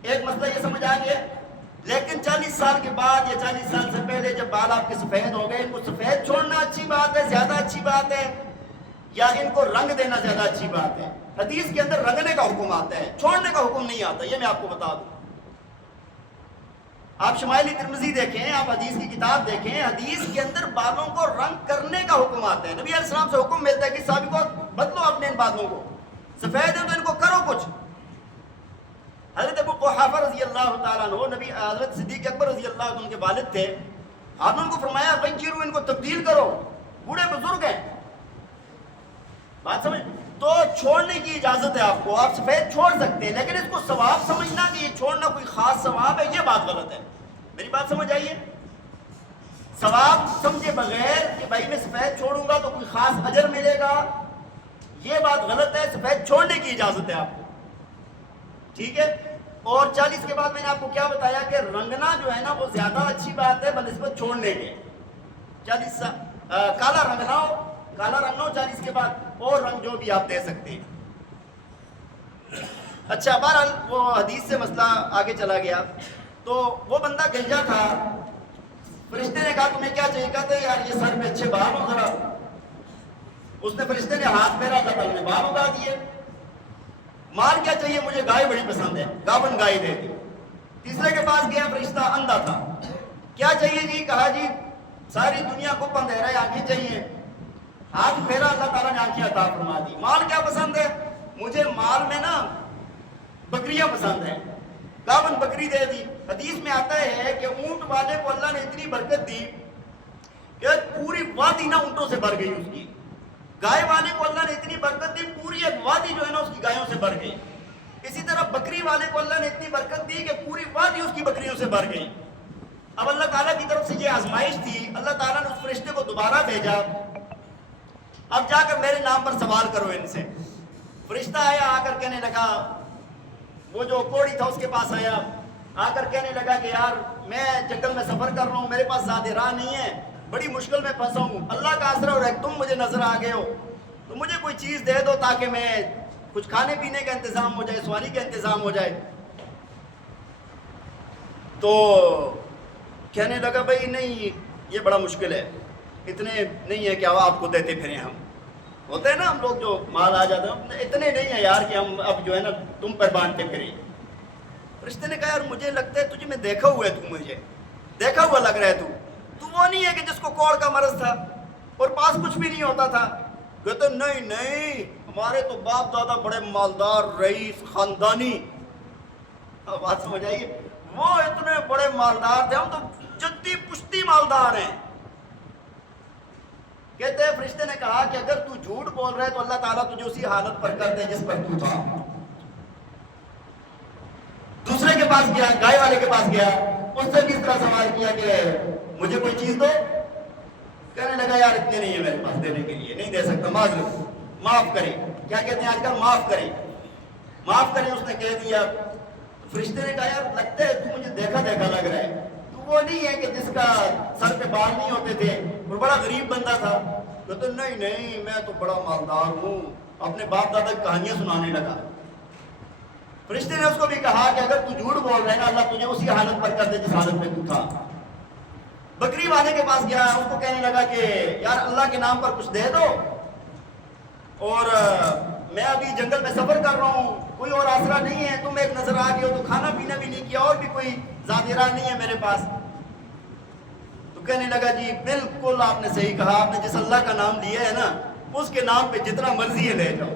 ایک مسئلہ یہ سمجھ آ گیا. لیکن 40 سال کے بعد یا 40 سال سے پہلے جب بال آپ کے سفید ہو گئے، ان کو سفید چھوڑنا اچھی بات ہے، زیادہ اچھی بات ہے، یا ان کو رنگ دینا زیادہ اچھی بات ہے؟ حدیث کے اندر رنگنے کا حکم آتا ہے، چھوڑنے کا حکم نہیں آتا. یہ میں آپ کو بتا دوں. آپ شمائل ترمذی دیکھیں، آپ حدیث کی کتاب دیکھیں، حدیث کے اندر بالوں کو رنگ کرنے کا حکم آتا ہے. نبی علیہ السلام سے حکم ملتا ہے کہ صحابی کو بدلو اپنے ان بالوں کو، سفید ہیں تو ان کو کرو کچھ. حضرت ابو قحافہ رضی اللہ تعالیٰ عنہ، نبی حضرت صدیق اکبر رضی اللہ عنہ ان کے والد تھے. آپ نے ان کو فرمایا بنچیرو، ان کو تبدیل کرو، بوڑھے بزرگ ہیں. بات سمجھ؟ تو چھوڑنے کی اجازت ہے آپ کو، آپ سفید چھوڑ سکتے ہیں، لیکن اس کو ثواب سمجھنا کہ یہ چھوڑنا کوئی خاص ثواب ہے، یہ بات غلط ہے. میری بات سمجھ آئیے؟ ثواب سمجھے بغیر کہ بھائی میں سفید چھوڑوں گا تو کوئی خاص اجر ملے گا، یہ بات غلط ہے. سفید چھوڑنے کی اجازت ہے آپ کو، ٹھیک ہے. اور 40 کے بعد میں نے آپ کو کیا بتایا کہ رنگنا جو ہے نا وہ زیادہ اچھی بات ہے بنسبت چھوڑنے کے. 40 کالا رنگنا ہو، کالا رنگنا ہو 40 کے بعد، اور رنگ جو بھی آپ دے سکتے ہیں. اچھا بہرحال وہ حدیث سے مسئلہ آگے چلا گیا. تو وہ بندہ گنجا تھا، فرشتے نے کہا تمہیں کیا چاہیے؟ کہا تھا یار یہ سر پہ اچھے بال ہو ذرا. اس نے فرشتے نے ہاتھ پھیرا تھا، نے بال اگا دیے. مال کیا چاہیے؟ مجھے گائے بڑی پسند ہے، گاون گائے دے دی. تیسرے کے پاس گیا، فرشتہ اندھا تھا. کیا چاہیے جی؟ کہا جی ساری دنیا کو اندھیرا ہے، آنکھیں چاہیے. ہاتھ پھیرا، اللہ تعالیٰ نے آنکھیں عطا فرما دی. مال کیا پسند ہے؟ مجھے مال میں نا بکریاں پسند ہیں، گاون بکری دے دی. حدیث میں آتا ہے کہ اونٹ والے کو اللہ نے اتنی برکت دی کہ پوری وادی نا اونٹوں سے بھر گئی. اس کی گائے والے کو اللہ نے اتنی برکت دی، پوری ایک وادی جو ہے نا اس کی گایوں سے بھر گئی. اسی طرح بکری والے کو اللہ نے اتنی برکت دی کہ پوری وادی اس کی بکریوں سے بھر گئی. اب اللہ تعالیٰ کی طرف سے یہ آزمائش تھی. اللہ تعالیٰ نے اس فرشتے کو دوبارہ بھیجا، اب جا کر میرے نام پر سوال کرو ان سے. فرشتہ آیا، آ کر کہنے لگا، وہ جو کوڑی تھا اس کے پاس آیا، آ کر کہنے لگا کہ یار میں جنگل میں سفر کر رہا ہوں، میرے پاس زیادہ راہ نہیں ہے، بڑی مشکل میں پھنسا ہوں. اللہ کا آسرا اور تم مجھے نظر آ گئے ہو، تو مجھے کوئی چیز دے دو تاکہ میں کچھ کھانے پینے کا انتظام ہو جائے، سواری کا انتظام ہو جائے. تو کہنے لگا بھائی نہیں یہ بڑا مشکل ہے، اتنے نہیں ہے کہ آپ کو دیتے پھریں. ہم ہوتے ہیں نا ہم لوگ جو مال آ جاتے ہیں، اتنے نہیں ہیں یار کہ ہم اب جو ہے نا تم پر بانٹتے پھریں. فرشتے نے کہا یار مجھے لگتا ہے تجھے میں دیکھا ہوا ہے، تو مجھے دیکھا ہوا لگ رہا ہے، تو وہ نہیں ہے کہ جس کو کوڑ کا مرض تھا اور پاس کچھ بھی نہیں ہوتا تھا؟ کہتے نہیں نہیں، ہمارے تو باپ دادا بڑے مالدار رئیس خاندانی، بات سمجھ آئیے، وہ اتنے بڑے مالدار تھے، ہم تو جدی پشتی مالدار ہیں۔ کہتے ہیں فرشتے نے کہا کہ اگر تو جھوٹ بول رہا ہے تو اللہ تعالیٰ تجھے اسی حالت پر کر دے جس پر تو تھا۔ دوسرے کے پاس گیا، گائے والے کے پاس گیا، اس سے بھی اس طرح سوال کیا کہ مجھے کوئی چیز دو، کہنے لگا یار اتنے نہیں ہے میرے پاس دینے کے لیے، نہیں دے سکتا، معاف کریں، کیا کہتے ہیں آج کل، معاف کریں، معاف کریں۔ اس نے کہہ دیا، فرشتے نے کہا یار لگتا ہے تو مجھے دیکھا دیکھا لگ رہا ہے، تو وہ نہیں ہے کہ جس کا سر پہ بال نہیں ہوتے تھے اور بڑا غریب بندہ تھا؟ کہتے نہیں نہیں، میں تو بڑا مالدار ہوں، اپنے باپ دادا کی کہانیاں سنانے لگا۔ فرشتے نے اس کو بھی کہا کہ اگر تو جھوٹ بول رہا ہے نا، اللہ تجھے اسی حالت پر کر دے جس حالت میں تو تھا۔ بکری والے کے پاس گیا، اس کو کہنے لگا کہ یار اللہ کے نام پر کچھ دے دو، اور میں ابھی جنگل میں سفر کر رہا ہوں، کوئی اور آسرا نہیں ہے، تم ایک نظر آ گئے ہو تو کھانا پینا بھی نہیں کیا، اور بھی کوئی ذاتی راہ نہیں ہے میرے پاس۔ تو کہنے لگا جی بالکل آپ نے صحیح کہا، آپ نے جس اللہ کا نام لیا ہے نا، اس کے نام پہ جتنا مرضی ہے لے جاؤ،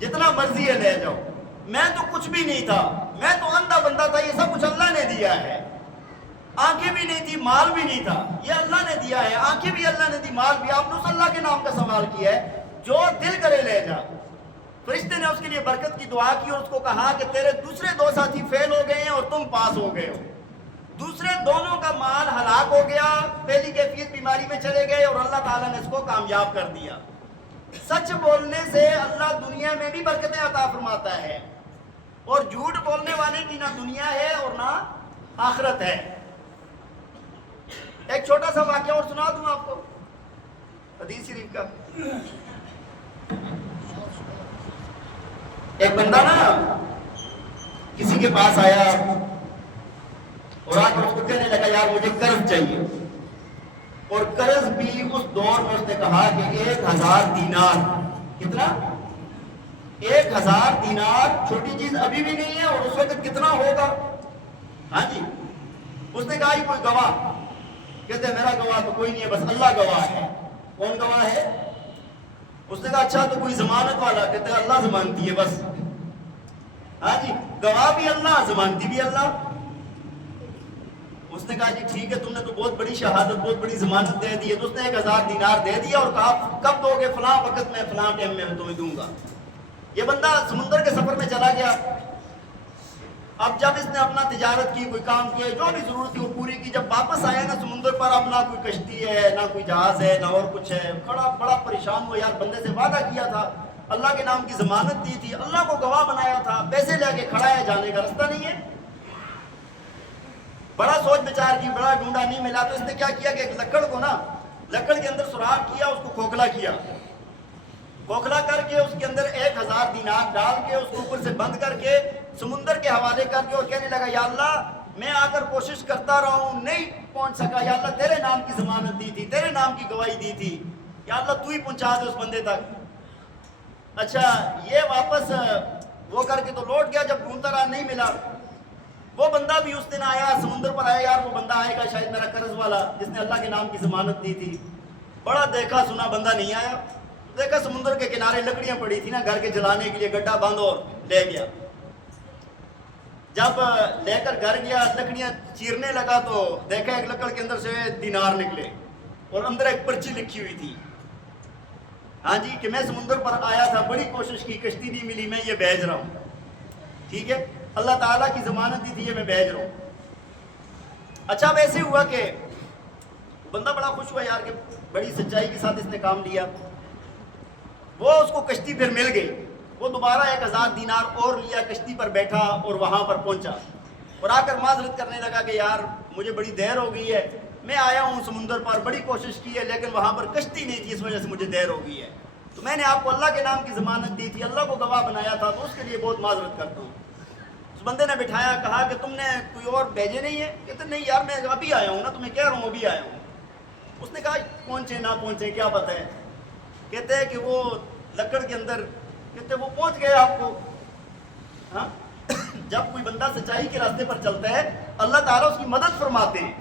جتنا مرضی ہے لے جاؤ، میں تو کچھ بھی نہیں تھا، میں تو اندھا بندہ تھا، یہ سب کچھ اللہ نے دیا ہے، آنکھیں بھی نہیں تھی، مال بھی نہیں تھا، یہ اللہ نے دیا ہے، آنکھیں بھی اللہ نے دی، مال بھی، آپ نے اس اللہ کے نام کا سوال کیا ہے، جو دل کرے لے جا۔ فرشتے نے اس کے لیے برکت کی دعا کی اور اس کو کہا کہ تیرے دوسرے دو ساتھی فیل ہو گئے ہیں اور تم پاس ہو گئے ہو، دوسرے دونوں کا مال ہلاک ہو گیا، پہلی کیفیت بیماری میں چلے گئے اور اللہ تعالیٰ نے اس کو کامیاب کر دیا۔ سچ بولنے سے اللہ دنیا میں بھی برکتیں عطا فرماتا ہے، اور جھوٹ بولنے والے کی نہ دنیا ہے اور نہ آخرت ہے۔ ایک چھوٹا سا واقعہ اور سنا دوں آپ کو حدیث شریف کا۔ ایک بندہ نا کسی کے پاس آیا اور آ کر اس کو کہنے لگا یار مجھے قرض چاہیے، اور قرض بھی اس دور میں اس نے کہا کہ 1000 دینار۔ کتنا؟ 1000 دینار چھوٹی چیز ابھی بھی نہیں ہے، اور اس وقت کتنا ہوگا؟ ہاں جی۔ اس نے کہا کوئی گواہ؟ کہتے ہیں میرا گواہ تو کوئی نہیں ہے، بس اللہ گواہ ہے۔ کون گواہ ہے؟ اس نے کہا اچھا تو کوئی ضمانت والا؟ کہتے ہیں اللہ ضمانتی ہے بس۔ ہاں جی، گواہ بھی اللہ، ضمانتی بھی اللہ۔ اس نے کہا جی ٹھیک ہے، تم نے تو بہت بڑی شہادت، بہت بڑی ضمانت دے دی ہے۔ تو اس نے 1000 دینار دے دیا اور کہا کب دو گے؟ فلاں وقت میں فلاں ٹائم میں تمہیں دوں گا۔ یہ بندہ سمندر کے سفر میں چلا گیا۔ اب جب اس نے اپنا تجارت کی، کوئی کام کیا، جو بھی ضرورت تھی وہ پوری کی، جب واپس آیا نا سمندر پر، اب نہ کوئی کشتی ہے، نہ کوئی جہاز ہے، نہ اور کچھ ہے، بڑا پریشان ہوا، یار بندے سے وعدہ کیا تھا، اللہ کے نام کی ضمانت دی تھی، اللہ کو گواہ بنایا تھا، پیسے لے کے کھڑا ہے، جانے کا راستہ نہیں ہے۔ بڑا سوچ بچار کی، بڑا ڈھونڈا، نہیں ملا، تو اس نے کیا کیا کہ ایک لکڑ کو نا، لکڑ کے اندر سوراخ کیا، اس کو کھوکھلا کیا، کھوکھلا کر کے اس کے اندر 1000 دینار ڈال کے اس کو اوپر سے بند کر کے سمندر کے حوالے کر کے، اور کہنے لگا یا اللہ میں آ کر کوشش کرتا رہا ہوں، نہیں پہنچ سکا، یا اللہ تیرے نام کی ضمانت دی تھی، تیرے نام کی گواہی دی تھی، یا اللہ تو ہی پہنچا دے اس بندے تک۔ اچھا یہ واپس وہ کر کے تو لوٹ گیا، جب ڈھونڈتا رہا نہیں ملا۔ وہ بندہ بھی اس دن آیا، سمندر پر آیا، یار وہ بندہ آئے گا شاید میرا قرض والا جس نے اللہ کے نام کی ضمانت دی تھی۔ بڑا دیکھا سنا بندہ نہیں آیا، دیکھا سمندر کے کنارے لکڑیاں پڑی تھی نا گھر کے جلانے کے لیے، گڈھا باندھ اور لے گیا۔ جب لے کر گھر گیا، لکڑیاں چیرنے لگا تو دیکھا ایک لکڑ کے اندر سے دینار نکلے اور اندر ایک پرچی لکھی ہوئی تھی، ہاں جی، کہ میں سمندر پر آیا تھا، بڑی کوشش کی، کشتی نہیں ملی، میں یہ بھیج رہا ہوں، ٹھیک ہے، اللہ تعالیٰ کی ضمانت دی تھی، یہ میں بھیج رہا ہوں۔ اچھا ویسے ہوا کہ بندہ بڑا خوش ہوا یار کہ بڑی سچائی کے ساتھ اس نے کام لیا۔ وہ اس کو کشتی پھر مل گئی، وہ دوبارہ 1000 دینار اور لیا، کشتی پر بیٹھا اور وہاں پر پہنچا اور آ کر معذرت کرنے لگا کہ یار مجھے بڑی دیر ہو گئی ہے، میں آیا ہوں سمندر پر، بڑی کوشش کی ہے لیکن وہاں پر کشتی نہیں تھی، اس وجہ سے مجھے دیر ہو گئی ہے، تو میں نے آپ کو اللہ کے نام کی ضمانت دی تھی، اللہ کو گواہ بنایا تھا، تو اس کے لیے بہت معذرت کرتا ہوں۔ اس بندے نے بٹھایا، کہا کہ تم نے کوئی اور بھیجے نہیں ہے؟ کہتے نہیں یار میں ابھی آیا ہوں نا، تمہیں کہہ رہا ہوں ابھی آیا ہوں۔ اس نے کہا پہنچے نہ پہنچے کیا پتہ ہے، کہتے ہیں کہ وہ لکڑ کے اندر، کہتے وہ پہنچ گئے آپ کو، ہاں جب کوئی بندہ سچائی کے راستے پر چلتا ہے اللہ تعالیٰ اس کی مدد فرماتے ہیں.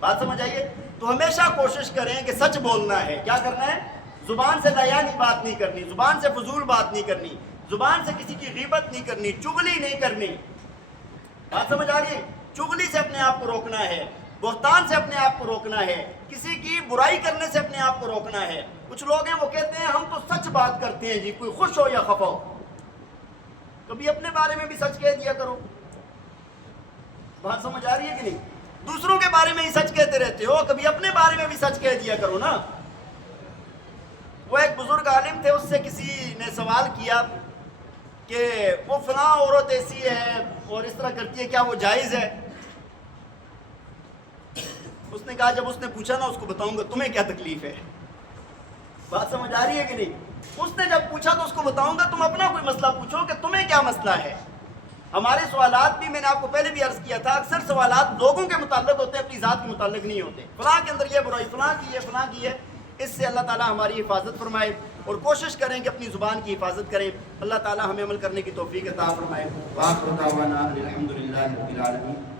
بات سمجھ آئیے؟ تو ہمیشہ کوشش کریں کہ سچ بولنا ہے. کیا کرنا ہے؟ زبان سے لایانی بات نہیں کرنی، زبان سے فضول بات نہیں کرنی، زبان سے کسی کی غیبت نہیں کرنی، چغلی نہیں کرنی. بات سمجھ آ رہی ہے؟ چغلی سے اپنے آپ کو روکنا ہے، بہتان سے اپنے آپ کو روکنا ہے، کسی کی برائی کرنے سے اپنے آپ کو روکنا ہے. کچھ لوگ ہیں وہ کہتے ہیں ہم تو سچ بات کرتے ہیں جی، کوئی خوش ہو یا خفا ہو. کبھی اپنے بارے میں بھی سچ کہہ دیا کرو. بات سمجھ آ رہی ہے کہ نہیں؟ دوسروں کے بارے میں ہی سچ کہتے رہتے ہو، کبھی اپنے بارے میں بھی سچ کہہ دیا کرو نا. وہ ایک بزرگ عالم تھے، اس سے کسی نے سوال کیا کہ وہ فلاں عورت ایسی ہے اور اس طرح کرتی ہے، کیا وہ جائز ہے؟ اس نے کہا جب اس نے پوچھا نا اس کو بتاؤں گا تمہیں کیا تکلیف ہے. بات سمجھ آ رہی ہے کہ نہیں؟ اس نے جب پوچھا تو اس کو بتاؤں گا، تم اپنا کوئی مسئلہ پوچھو کہ تمہیں کیا مسئلہ ہے. ہمارے سوالات بھی میں نے آپ کو پہلے بھی عرض کیا تھا، اکثر سوالات لوگوں کے متعلق ہوتے ہیں، اپنی ذات کے متعلق نہیں ہوتے. فلاں کے اندر یہ برائی، فلاں کی ہے، فلاں کی ہے. اس سے اللہ تعالیٰ ہماری حفاظت فرمائے اور کوشش کریں کہ اپنی زبان کی حفاظت کریں. اللہ تعالیٰ ہمیں عمل کرنے کی توفیق عطا فرمائے. وآخر دعوانا الحمدللہ رب العالمین.